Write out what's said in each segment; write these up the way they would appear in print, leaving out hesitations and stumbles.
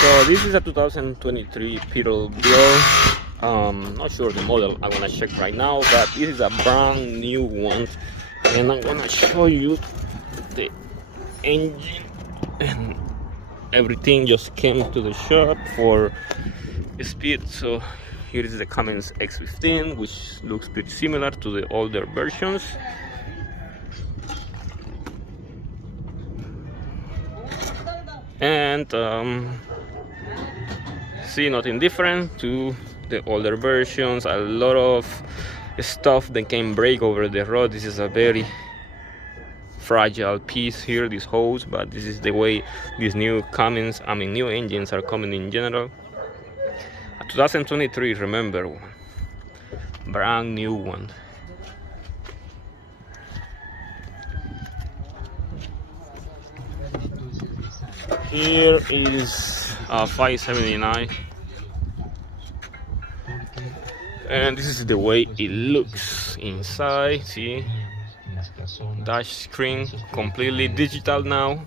So this is a 2023 Peterbilt. Not sure the model, I'm gonna check right now, but this is a brand new one, and I'm gonna show you the engine, and everything just came to the shop for speed. So here is the Cummins X15, which looks pretty similar to the older versions. And see, nothing different to the older versions. A lot of stuff that can break over the road. This is a very fragile piece here, this hose, but this is the way these new Cummins, new engines are coming in general. 2023, remember, brand new one. Here is a 579, and this is the way it looks inside. See, dash screen completely digital now,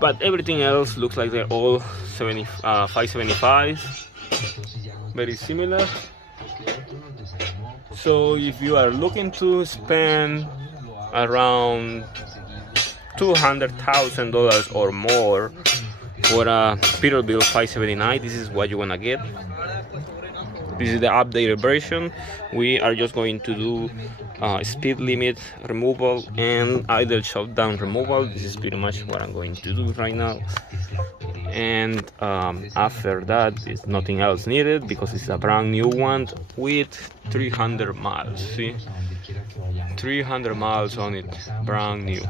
but everything else looks like they're all 575, very similar. So if you are looking to spend around $200,000 or more for a Peterbilt 579, this is what you wanna get. This is the updated version. We are just going to do speed limit removal and idle shutdown removal. This is pretty much what I'm going to do right now. And after that, there's nothing else needed because it's a brand new one with 300 miles. See, 300 miles on it, brand new.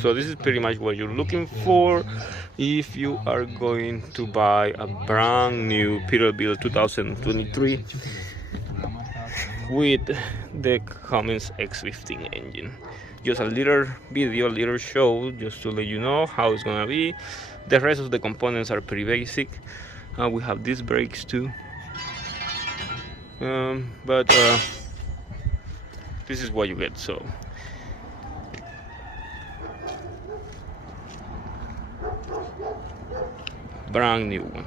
So this is pretty much what you're looking for if you are going to buy a brand new Peterbilt 2023 with the Cummins X15 engine. Just a little video, little show, just to let you know how it's gonna be. The rest of the components are pretty basic. We have these brakes too, but this is what you get. So brand new one.